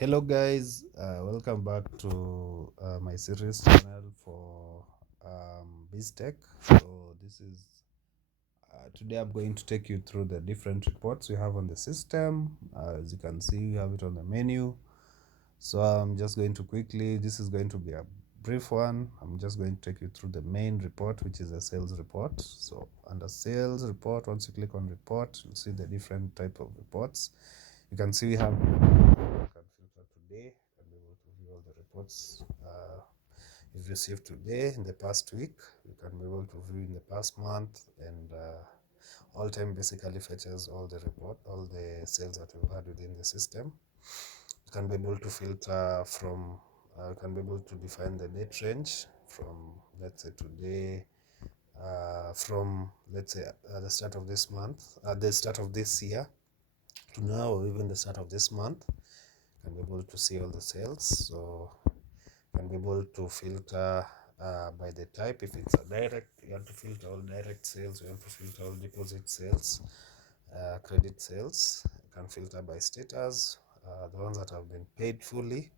Hello guys, welcome back to my series channel for Biztekk. So this is today I'm going to take you through the different reports we have on the system. As you can see, we have it on the menu. So I'm just going to quickly, this is going to be a brief one. I'm just going to take you through the main report, which is a sales report. So under sales report, once you click on report, you'll see the different type of reports. You can see we have you can filter today and be able to view all the reports you've received today in the past week. You can be able to view in the past month, and all time basically fetches all the sales that we've had within the system. You can be able to filter from you can be able to define the date range from, let's say, today, from, let's say, at the start of this month, at the start of this year to now, or even the start of this month. You can be able to see all the sales. So you can be able to filter by the type. If it's a direct, you have to filter all direct sales. You have to filter all deposit sales, credit sales. You can filter by status, the ones that have been paid fully.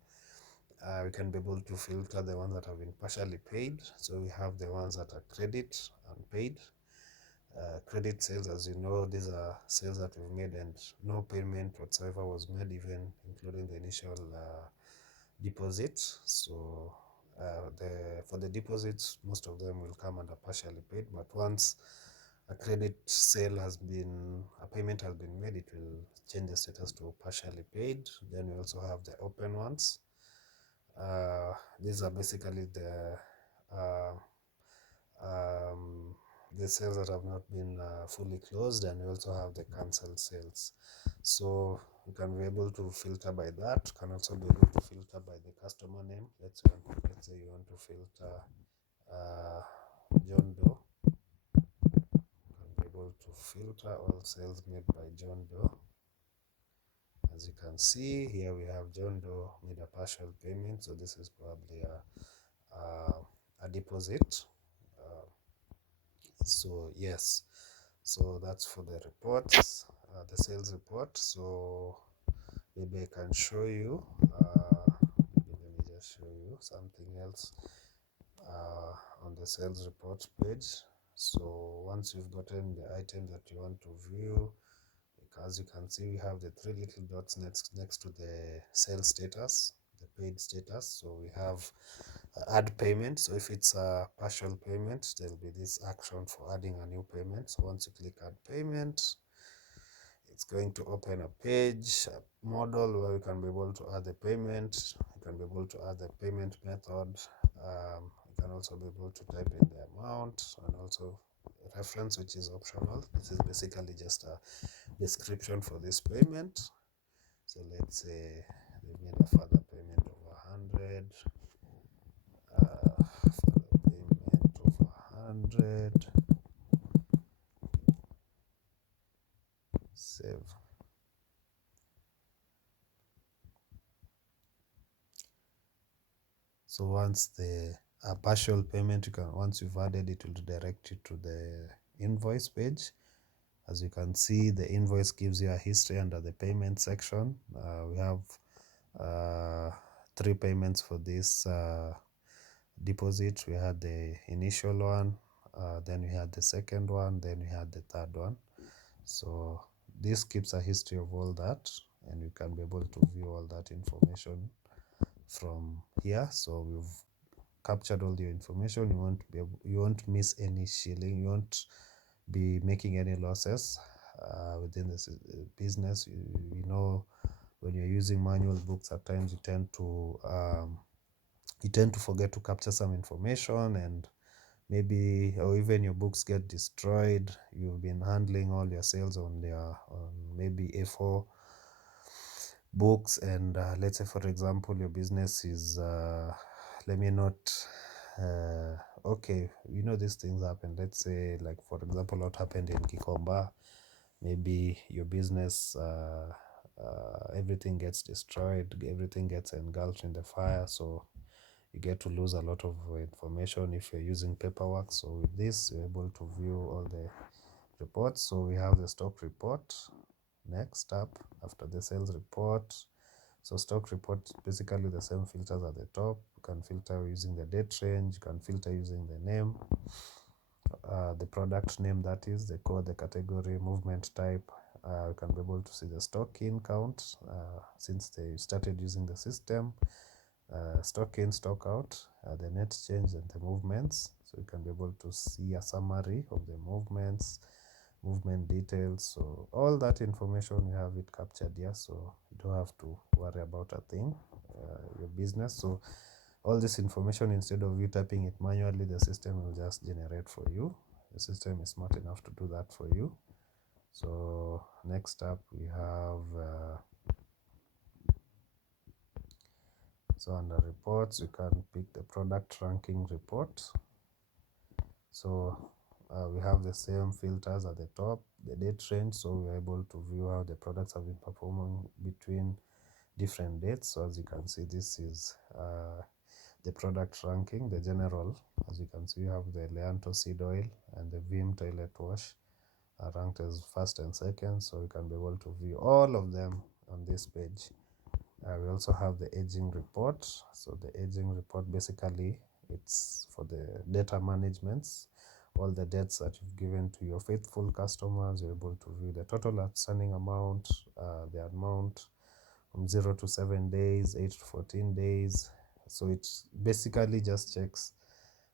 We can be able to filter the ones that have been partially paid. So we have the ones that are credit and paid. Credit sales, as you know, these are sales that we've made and no payment whatsoever was made, even including the initial deposit. So for the deposits, most of them will come under partially paid, but once a credit sale has been, a payment has been made, it will change the status to partially paid. Then we also have the open ones. These are basically uh, um, the sales that have not been fully closed, and we also have the cancelled sales. So you can be able to filter by that. You can also be able to filter by the customer name. Let's say you want to filter uh, John Doe. You can be able to filter all sales made by John Doe. As you can see here, we have John Doe made a partial payment, so this is probably a deposit. Uh, so yes, so that's for the reports, the sales report. So maybe I can show you, maybe let me just show you something else on the sales report page. So once you've gotten the item that you want to view, as you can see, we have the three little dots next to the sales status, the paid status. So we have add payment. So if it's a partial payment, there'll be this action for adding a new payment. So once you click add payment, it's going to open a page, a model where you can be able to add the payment. You can be able to add the payment method. You can also be able to type in the amount and also reference, which is optional. This is basically just a description for this payment. So let's say they made a further payment of 100, further payment of 100, save. So once the partial payment, you can, once you've added, it will direct you to the invoice page. As you can see, the invoice gives you a history under the payment section. We have three payments for this deposit. We had the initial one, then we had the second one, then we had the third one. So this keeps a history of all that, and you can be able to view all that information from here. So we've captured all your information. You won't miss any shilling. You won't be making any losses within this business. You know, when you're using manual books, at times you tend to forget to capture some information, and maybe, or even your books get destroyed. You've been handling all your sales on maybe A4 books, and let's say, for example, your business is let me not okay, you know, these things happen. Let's say, like, for example, what happened in Kikomba. Maybe your business, everything gets destroyed, everything gets engulfed in the fire, so you get to lose a lot of information if you're using paperwork. So with this, you're able to view all the reports. So we have the stock report next up after the sales report. So stock report, basically the same filters at the top. You can filter using the date range, you can filter using the name, the product name, that is the code, the category, movement type. You can be able to see the stock in count since they started using the system, stock in, stock out, the net change, and the movements. So you can be able to see a summary of the movements, movement details. So all that information, you have it captured here, so you don't have to worry about a thing, your business. So all this information, instead of you typing it manually, the system will just generate for you. The system is smart enough to do that for you. So next up we have so under reports, you can pick the product ranking report. So we have the same filters at the top, the date range, so we're able to view how the products have been performing between different dates. So as you can see, this is the product ranking, the general. As you can see, you have the Leanto seed oil and the Vim toilet wash are ranked as first and second, so you can be able to view all of them on this page. We also have the aging report. So the aging report, basically it's for the data management, all the debts that you've given to your faithful customers. You're able to view the total outstanding amount, the amount from 0 to 7 days, 8 to 14 days. So it basically just checks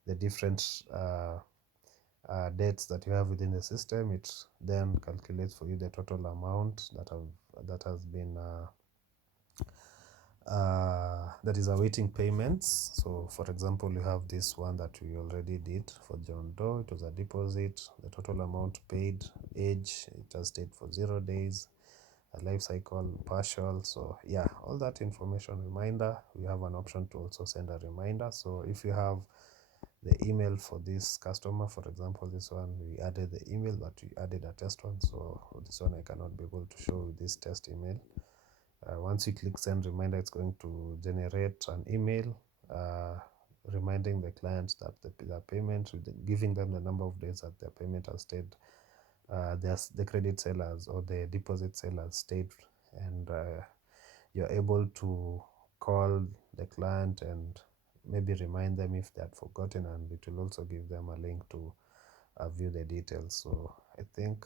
the different debts that you have within the system. It then calculates for you the total amount that has been that is awaiting payments. So for example, you have this one that we already did for John Doe. It was a deposit, the total amount paid, age, it has stayed for 0 days, a life cycle, partial. So yeah, all that information. Reminder, we have an option to also send a reminder. So if you have the email for this customer, for example this one, we added the email, but we added a test one, so this one I cannot be able to show you this test email. Once you click send reminder, it's going to generate an email reminding the client that the payment, giving them the number of days that their payment has stayed, the credit sellers or the deposit sellers stayed, and you're able to call the client and maybe remind them if they had forgotten, and it will also give them a link to view the details. So I think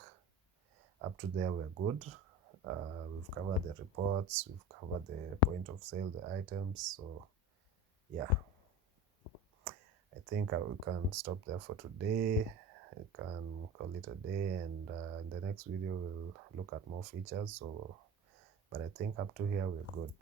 up to there we're good. We've covered the reports, we've covered the point of sale, the items. So yeah, I think we can stop there for today. I can call it a day, and in the next video we'll look at more features. So but I think up to here we're good.